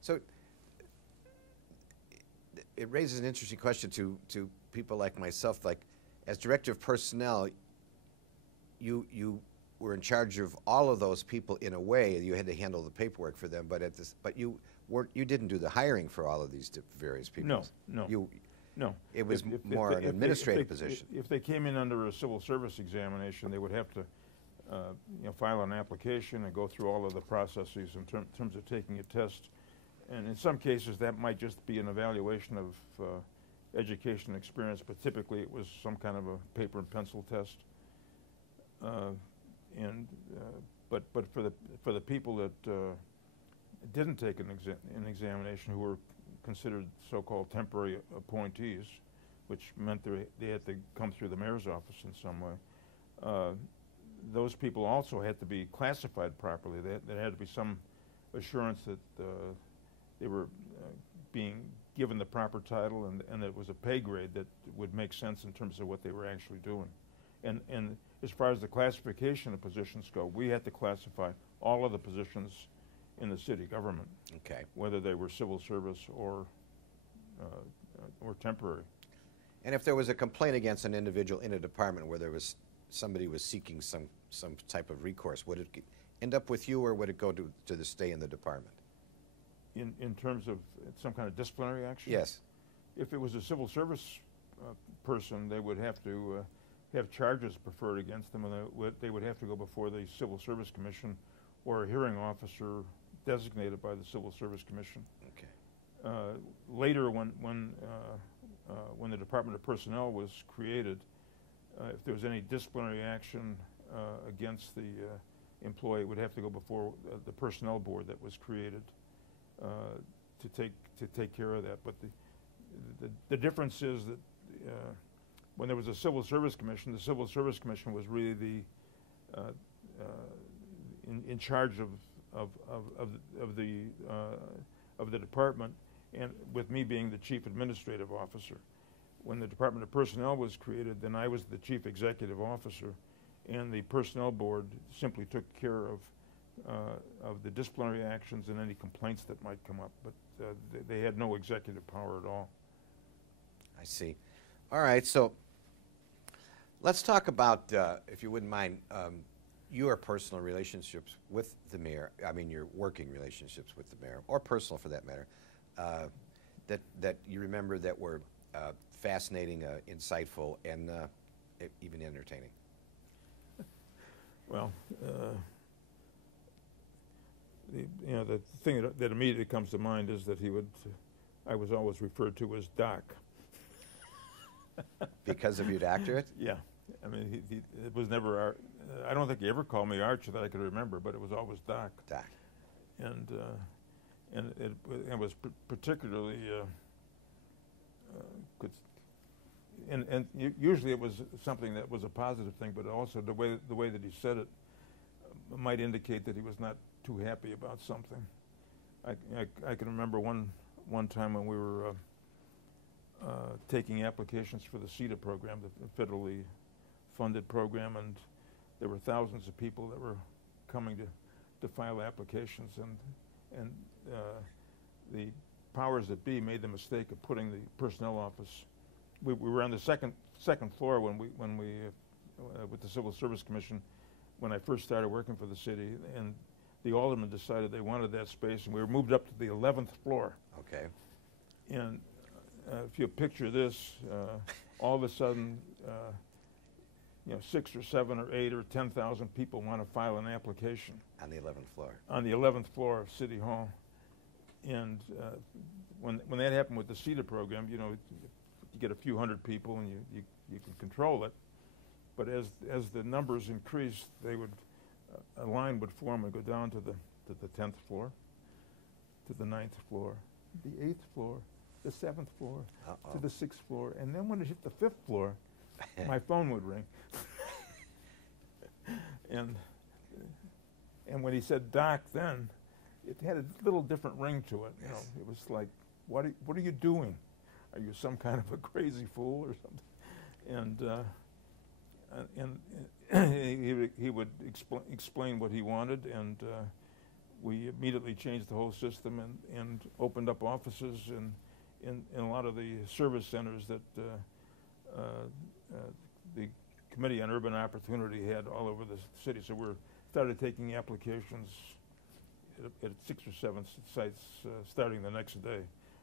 So it raises an interesting question to people like myself. Like, as director of personnel, you were in charge of all of those people in a way. You had to handle the paperwork for them, but you didn't do the hiring for all of these various people. No. No. It was more an administrative position. If they came in under a civil service examination, they would have to file an application and go through all of the processes in terms of taking a test. And in some cases, that might just be an evaluation of education experience, but typically it was some kind of a paper and pencil test. But for the people that didn't take an examination, who were considered so-called temporary appointees, which meant they had to come through the mayor's office in some way. Those people also had to be classified properly. There had to be some assurance that they were being given the proper title and that it was a pay grade that would make sense in terms of what they were actually doing. And as far as the classification of positions go, we had to classify all of the positions in the city government, okay, whether they were civil service or temporary. And if there was a complaint against an individual in a department where somebody was seeking some type of recourse, would it end up with you, or would it go to the stay in the department? In terms of some kind of disciplinary action? Yes. If it was a civil service person, they would have to have charges preferred against them, and they would have to go before the Civil Service Commission or a hearing officer designated by the Civil Service Commission. Okay. Later, when the Department of Personnel was created, if there was any disciplinary action against the employee, it would have to go before the personnel board that was created to take care of that. But the difference is that when there was a Civil Service Commission, the Civil Service Commission was really the in charge of the department, and with me being the chief administrative officer. When the Department of Personnel was created, then I was the chief executive officer, and the personnel board simply took care of the disciplinary actions and any complaints that might come up, but they had no executive power at all. I see. All right, so let's talk about, if you wouldn't mind, your personal relationships with the mayor. I mean, your working relationships with the mayor, or personal for that matter, that you remember that were fascinating, insightful, and even entertaining. Well, the thing that immediately comes to mind is that I was always referred to as Doc. Because of your doctorate? Yeah. I mean, it was never I don't think he ever called me Arch that I could remember, but it was always Doc. Doc. And it was particularly good. And usually it was something that was a positive thing, but also the way that he said it might indicate that he was not too happy about something. I can remember one time when we were taking applications for the CETA program, the federally funded program, and there were thousands of people that were coming to file applications, and the powers that be made the mistake of putting the personnel office. We were on the second floor when we with the Civil Service Commission when I first started working for the city, and the aldermen decided they wanted that space, and we were moved up to the 11th floor. Okay. And if you picture this, all of a sudden, 6 or 7 or 8 or 10,000 people want to file an application. On the 11th floor. On the 11th floor of City Hall. And when that happened with the CETA program, you get a few hundred people and you can control it. But as the numbers increased, they would a line would form and go down to the 10th floor, to the 9th floor, the 8th floor, the 7th floor, to the 6th floor, and then when it hit the 5th floor, my phone would ring. and when he said Doc, then it had a little different ring to it. Yes. It was like, what are you doing? Are you some kind of a crazy fool or something? And he would explain what he wanted, and we immediately changed the whole system and opened up offices in a lot of the service centers that the Committee on Urban Opportunity had all over the city. So we started taking applications at 6 or 7 sites starting the next day.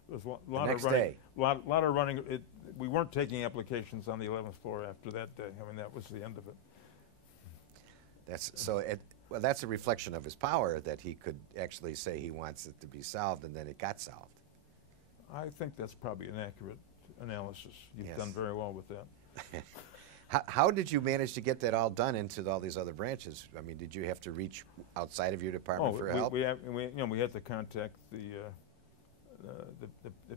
There was a lot of running. Lot of running. We weren't taking applications on the 11th floor after that day. I mean, that was the end of it. That's so. Well, that's a reflection of his power that he could actually say he wants it to be solved, and then it got solved. I think that's probably an accurate analysis. You've done very well with that. How did you manage to get that all done into all these other branches? I mean, did you have to reach outside of your department for help? We had to contact the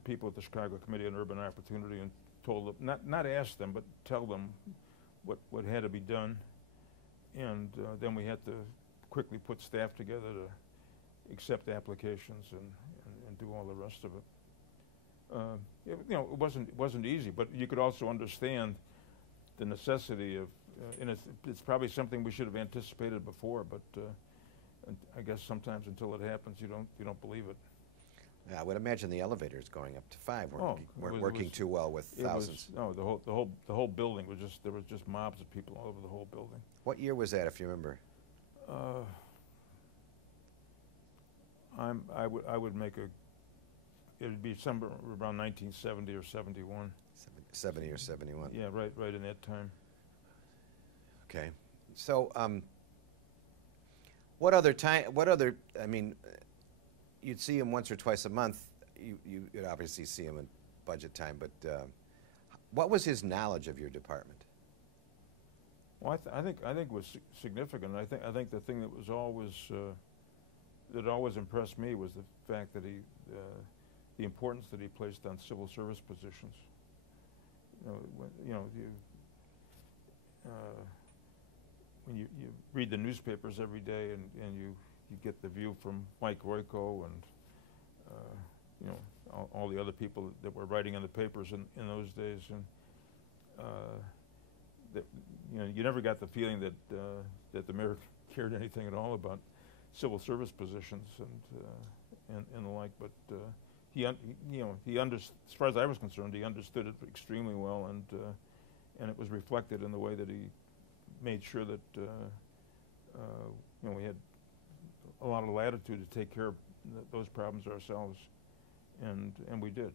people at the Chicago Committee on Urban Opportunity and told them, not ask them, but tell them what had to be done. And then we had to quickly put staff together to accept applications and do all the rest of it. It wasn't easy, but you could also understand the necessity of, and it's probably something we should have anticipated before, but I guess sometimes until it happens, you don't believe it. Yeah, I would imagine the elevators going up to 5 weren't working too well with thousands. The whole building was there was just mobs of people all over the whole building. What year was that, if you remember? I would make it'd be somewhere around 1970 or 71. 70 or 71. Yeah, right in that time. Okay, so what other? I mean, you'd see him once or twice a month. You'd obviously see him in budget time, but what was his knowledge of your department? Well, I think it was significant. I think the thing that was always that always impressed me was the fact that the importance that he placed on civil service positions. When you read the newspapers every day and you get the view from Mike Royko and all the other people that were writing in the papers in those days, and you never got the feeling that the mayor cared anything at all about civil service positions and the like. But he as far as I was concerned, he understood it extremely well, and it was reflected in the way that he made sure that we had a lot of latitude to take care of those problems ourselves, and we did.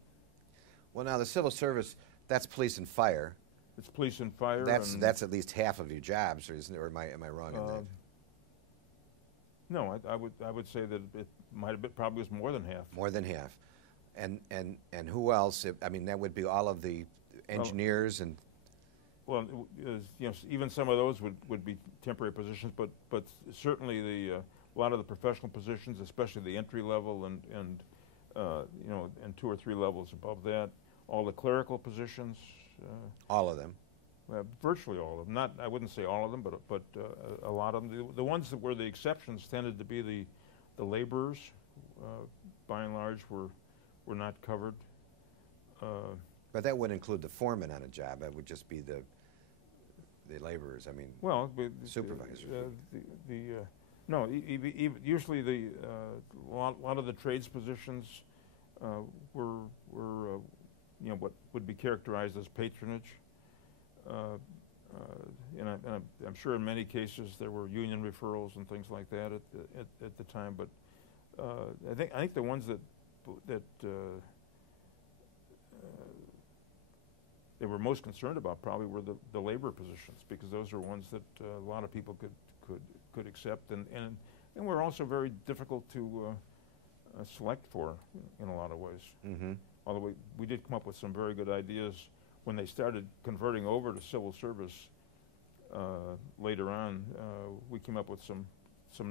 Well, now the civil service, that's police and fire. It's police and fire. That's at least half of your jobs, or isn't it? Or am I wrong in that? No, I would say that it might have been, probably was more than half. More than half, and who else? I mean, that would be all of the engineers and. Well, even some of those would be temporary positions, but certainly a lot of the professional positions, especially the entry level and 2 or 3 levels above that, all the clerical positions. All of them. Virtually all of them. I wouldn't say all of them, but a lot of them. The ones that were the exceptions tended to be the laborers. By and large, were not covered. But that wouldn't include the foreman on a job. That would just be the laborers. I mean, well, supervisors. No, usually a lot of the trades positions were what would be characterized as patronage. And I'm sure in many cases there were union referrals and things like that at the time. But I think the ones that they were most concerned about probably were the labor positions, because those are ones that a lot of people could accept, and were also very difficult to select for in a lot of ways. Mm-hmm. Although we did come up with some very good ideas when they started converting over to civil service later on. We came up with some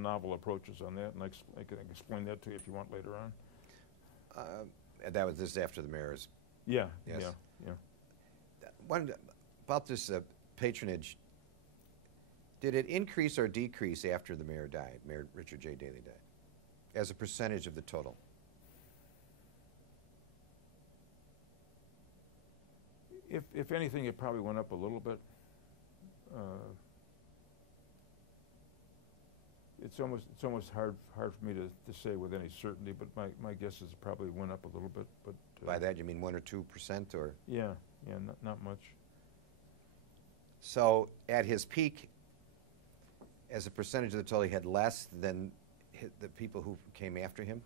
novel approaches on that, and I can explain that to you if you want later on. That was this after the mayor's. Yeah. Yes. Yeah. About this patronage, did it increase or decrease after the mayor died, Mayor Richard J. Daley died, as a percentage of the total? If anything, it probably went up a little bit. it's almost hard for me to say with any certainty, but my guess is it probably went up a little bit. But By that you mean 1 or 2%, or? yeah, not much. So at his peak, as a percentage of the total, he had less than the people who came after him?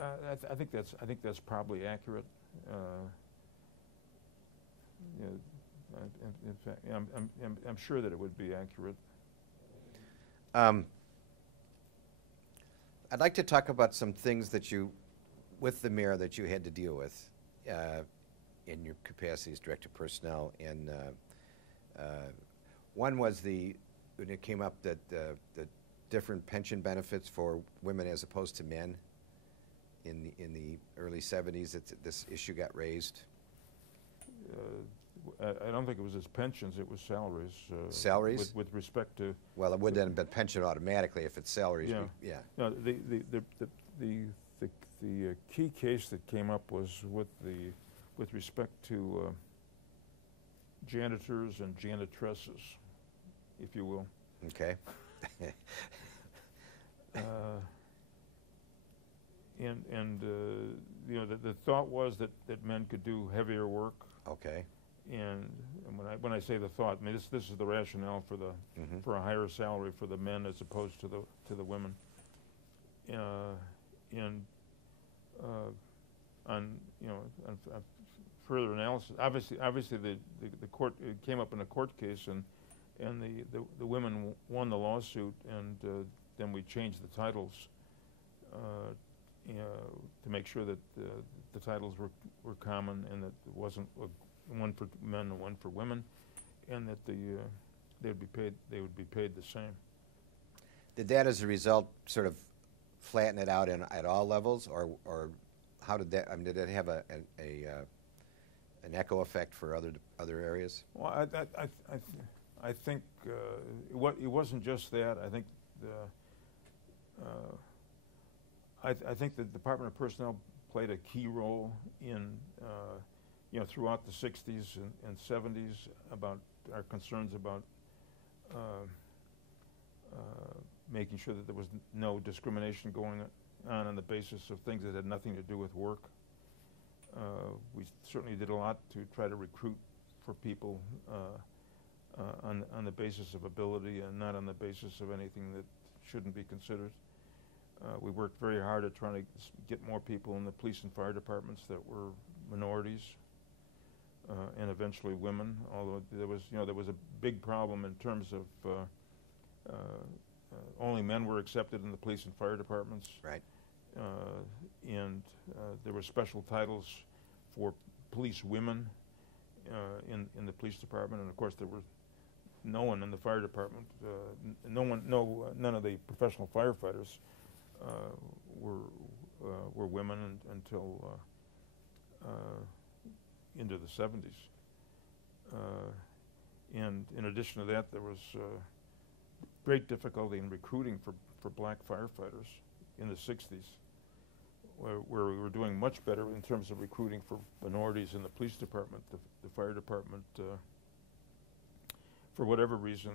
I think that's probably accurate. Yeah, in fact, yeah, I'm sure that it would be accurate. I'd like to talk about some things that with the mayor, that you had to deal with in your capacity as director of personnel. And one was when it came up that the different pension benefits for women as opposed to men. In the early 70s, this issue got raised. I don't think it was his pensions; it was salaries. Salaries? With respect to. Well, it wouldn't have been pension automatically if it's salaries. Yeah. Yeah. No, the key case that came up was with respect to janitors and janitresses, if you will. Okay. And you know, the thought was that men could do heavier work. Okay. And when I say the thought, I mean this is the rationale for for a higher salary for the men as opposed to the women. On further analysis, obviously the court, it came up in a court case, and the women won the lawsuit, and then we changed the titles to make sure that the titles were common, and that it wasn't one for men and one for women, and that they would be paid the same. Did that, as a result, sort of flatten it out at all levels, or how did that? I mean, did it have an echo effect for other areas? Well, I think it wasn't just that. I think I think the Department of Personnel played a key role in throughout the 60s and 70s about our concerns about making sure that there was no discrimination going on the basis of things that had nothing to do with work. We certainly did a lot to try to recruit for people on the basis of ability and not on the basis of anything that shouldn't be considered. We worked very hard at trying to get more people in the police and fire departments that were minorities, and eventually women. Although there was a big problem in terms of only men were accepted in the police and fire departments. Right. And there were special titles for police women in the police department, and of course there was no one in the fire department. None of the professional firefighters were women until into the 70s. And in addition to that, there was great difficulty in recruiting for black firefighters in the 60s, where we were doing much better in terms of recruiting for minorities in the police department. The fire department, for whatever reason,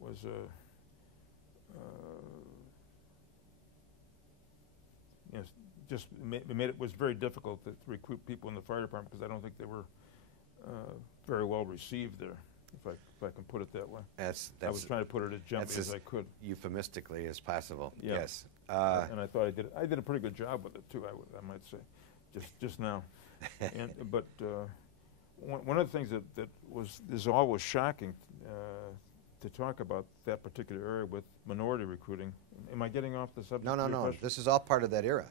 was just it was very difficult to recruit people in the fire department, because I don't think they were very well received there, if I can put it that way. I was trying to put it as gently as I could, euphemistically as possible. Yeah. Yes. And I thought I did a pretty good job with it too. I might say, just now. But one of the things that is always shocking to talk about that particular area with minority recruiting. Am I getting off the subject? No. This is all part of that era.